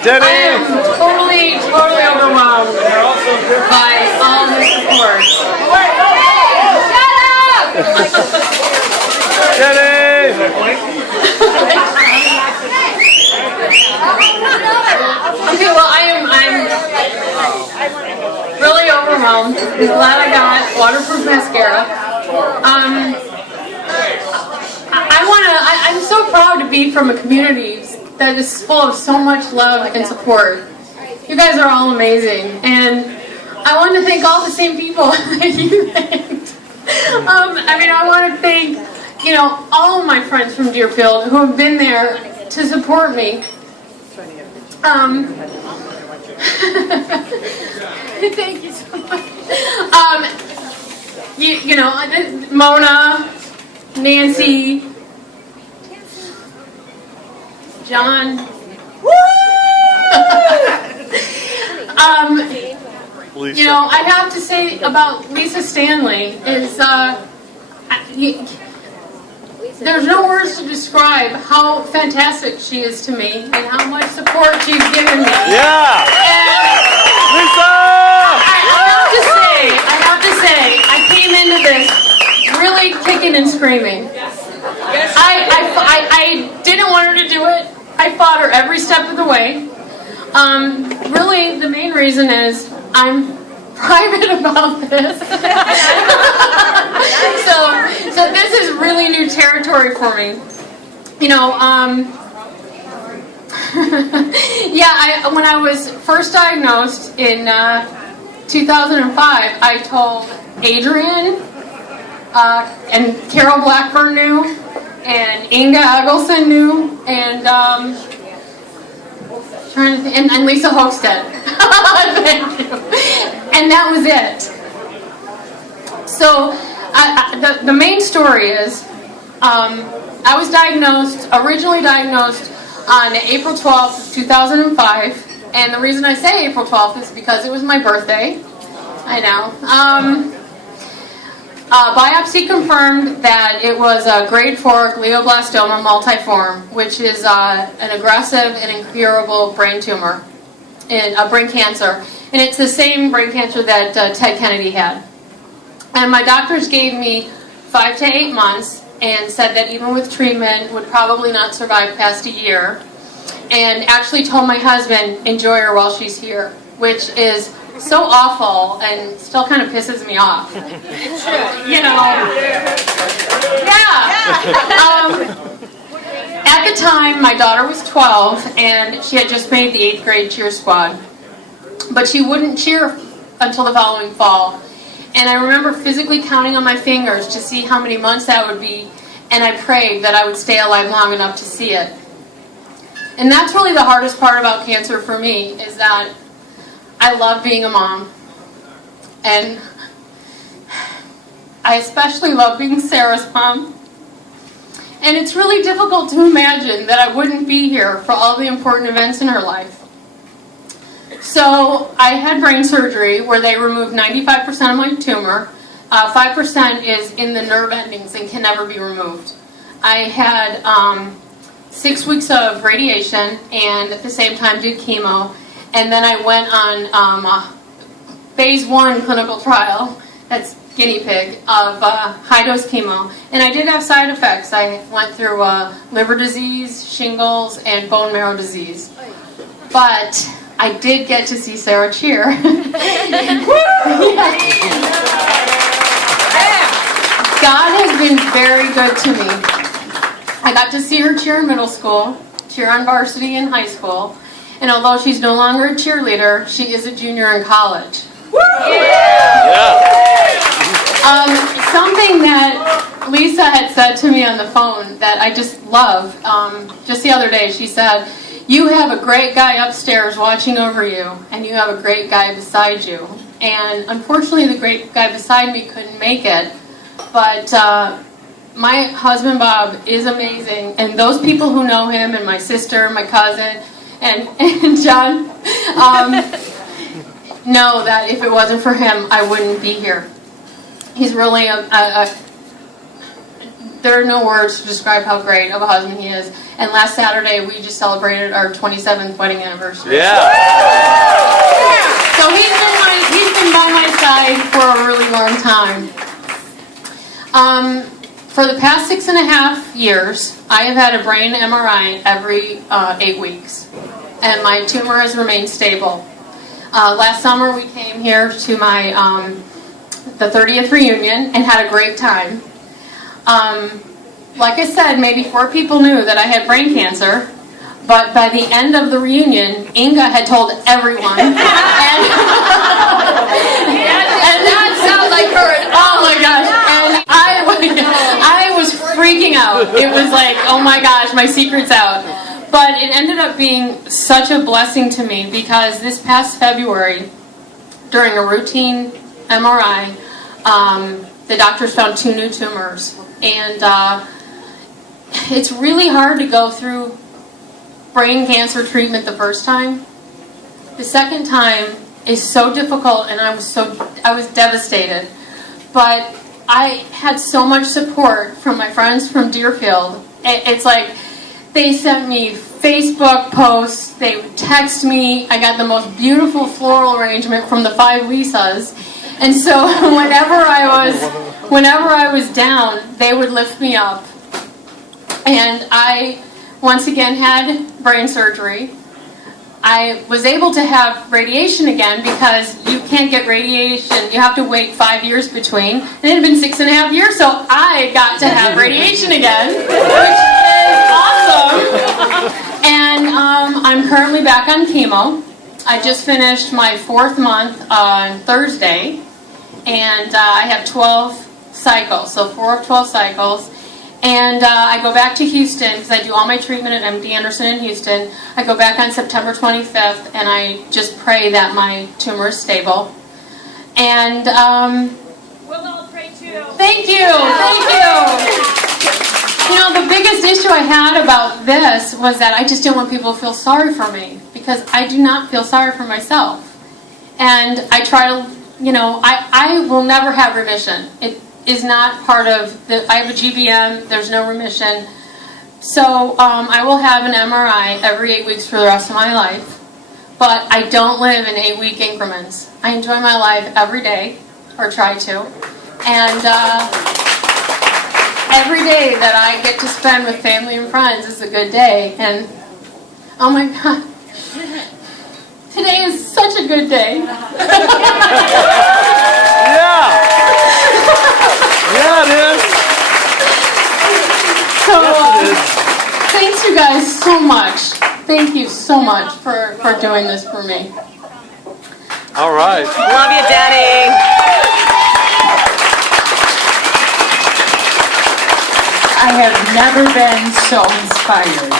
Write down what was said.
Deni! I am totally overwhelmed by all the support. Shut up! Deni! Okay, well, I'm really overwhelmed. I'm glad I got waterproof mascara. I'm so proud to be from a community that is full of so much love and support. You guys are all amazing, and I want to thank all the same people that you thanked. I want to thank, all of my friends from Deerfield who have been there to support me. Thank you so much. Mona, Nancy, John. I have to say about Lisa Stanley is there's no words to describe how fantastic she is to me and how much support she's given me. Yeah! And Lisa! I have to say, I came into this really kicking and screaming. I didn't want her to do it. I fought her every step of the way. Really, the main reason is I'm private about this. so this is really new territory for me. When I was first diagnosed in 2005, I told Adrian, and Carol Blackburn knew, and Inga Eggleston knew, and and Lisa Hochstead. Thank you. And that was it. So the main story is I was originally diagnosed on April 12th, 2005. And the reason I say April 12th is because it was my birthday. I know. Biopsy confirmed that it was a grade 4 glioblastoma multiforme, which is an aggressive and incurable brain tumor, and a brain cancer. And it's the same brain cancer that Ted Kennedy had. And my doctors gave me 5 to 8 months and said that even with treatment would probably not survive past a year. And actually told my husband, enjoy her while she's here, which is so awful and still kind of pisses me off. At the time, my daughter was 12 and she had just made the 8th grade cheer squad. But she wouldn't cheer until the following fall. And I remember physically counting on my fingers to see how many months that would be, and I prayed that I would stay alive long enough to see it. And that's really the hardest part about cancer for me, is that I love being a mom. And I especially love being Sarah's mom. And it's really difficult to imagine that I wouldn't be here for all the important events in her life. So I had brain surgery where they removed 95% of my tumor. 5% is in the nerve endings and can never be removed. I had 6 weeks of radiation and at the same time did chemo. And then I went on phase 1 clinical trial, that's guinea pig, of high-dose chemo. And I did have side effects. I went through liver disease, shingles, and bone marrow disease. But I did get to see Sarah cheer. God has been very good to me. I got to see her cheer in middle school, cheer on varsity in high school, and although she's no longer a cheerleader, she is a junior in college. Something that Lisa had said to me on the phone that I just love, just the other day, she said, you have a great guy upstairs watching over you, and you have a great guy beside you. And unfortunately, the great guy beside me couldn't make it, but my husband Bob is amazing, and those people who know him, and my sister, my cousin, and John, know that if it wasn't for him, I wouldn't be here. He's really there are no words to describe how great of a husband he is. And last Saturday, we just celebrated our 27th wedding anniversary. Yeah. So he's been by my side for a really long time. For the past 6.5 years, I have had a brain MRI every 8 weeks, and my tumor has remained stable. Last summer, we came here to my the 30th reunion and had a great time. Like I said, maybe 4 people knew that I had brain cancer, but by the end of the reunion, Inga had told everyone. And that sounds like her. Oh my gosh! And I was freaking out. It was like, oh my gosh, my secret's out. But it ended up being such a blessing to me because this past February, during a routine MRI, the doctors found 2 new tumors. And it's really hard to go through brain cancer treatment the first time. The second time is so difficult, and I was devastated. But I had so much support from my friends from Deerfield. It's like they sent me Facebook posts, they would text me. I got the most beautiful floral arrangement from the 5 Lisas. And so whenever I was down, they would lift me up. And I once again had brain surgery. I was able to have radiation again because you can't get radiation. You have to wait 5 years between. And it had been 6.5 years, so I got to have radiation again, which is awesome. And I'm currently back on chemo. I just finished my 4th month on Thursday, and I have 12 cycles, so 4 of 12 cycles. And I go back to Houston because I do all my treatment at MD Anderson in Houston. I go back on September 25th, and I just pray that my tumor is stable. And we'll all pray too. Thank you, thank you. You know, the biggest issue I had about this was that I just didn't want people to feel sorry for me because I do not feel sorry for myself. And I try to, you know, I will never have remission. It is not part of I have a GBM, there's no remission. So I will have an MRI every 8 weeks for the rest of my life. But I don't live in 8-week increments. I enjoy my life every day, or try to. And every day that I get to spend with family and friends is a good day. And oh my God, today is such a good day. Yeah. Yeah, it is. So, thanks you guys so much. Thank you so much for doing this for me. All right. Love you, Deni. I have never been so inspired.